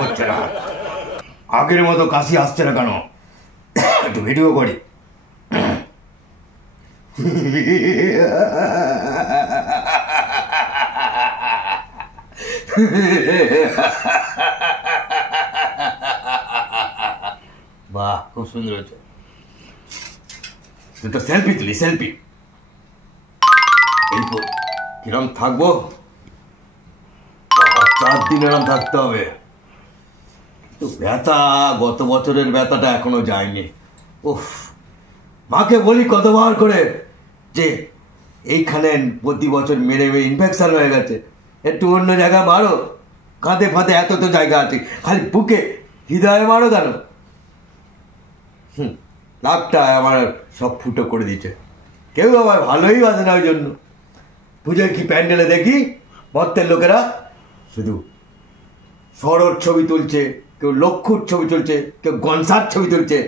হচ্ছে না, আগের মতো কাশি আসছে না কেন? একটু ভিডিও করি। বাহ, খুব সুন্দর হয়েছে। দুটো সেলফি তুলি, সেলফি। এরপর কিরম থাকবো? 4 দিন এরম থাকতে হবে। তো ব্যথা, গত বছরের ব্যথাটা এখনো যায়নি। উফ, মাকে বলি কতবার করে যে এইখানে প্রতি বছর মেরে মেরে ইনফেকশন হয়ে গেছে, একটু অন্য জায়গায় মারো। কাঁধে ফাঁধে এত তো জায়গা আছে, খালি বুকে হৃদয়ে মারো কেন? লাভটা আমার সব ফুটো করে দিচ্ছে। কেউ আবার ভালোই বাজে না ওই জন্য। পুজোয় কি প্যান্ডেলে দেখি ভক্তের লোকেরা শুধু সরোর ছবি তুলছে, কেউ লক্ষ্মীর ছবি তুলছে, কেউ গনসার ছবি তুলছে,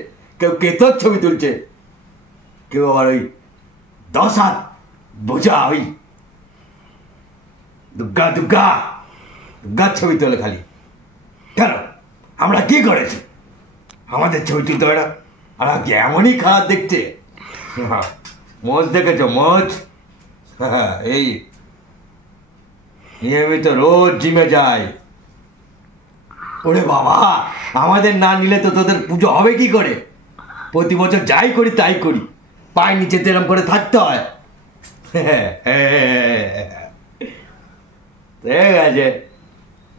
কেউ কেতর ছবি তুলছে, কেউ আবার ওই 10 হাত বোঝা ওই দুর্গা দুর্গা দুর্গার ছবি তোলে খালি। কেন, আমরা কি করেছি? আমাদের ছবি তুলতে হয় না? আর কি এমনই খারাপ দেখছে? মোজ দেখেছ মোজ? এই নিয়মিত রোজ জিমে যায়। ওরে বাবা, আমাদের না নিলে তো তোদের পুজো হবে কি করে? প্রতি বছর যাই করি তাই করি, পায়ের নিচে এরম করে থাকতে হয়। ঠিক আছে,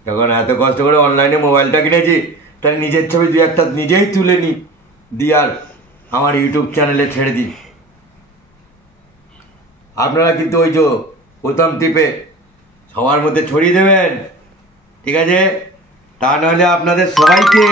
যখন এত কষ্ট করে অনলাইনে মোবাইলটা কিনেছি, তাহলে নিজের ছবি 2-1টা নিজেই তুলে নি, দিয়ে আর আমার ইউটিউব চ্যানেলে ছেড়ে দিই। আপনারা কিন্তু ওই যে প্রথম টিপে সবার মধ্যে ছড়িয়ে দেবেন, ঠিক আছে? তা নাহলে আপনাদের সবাইকে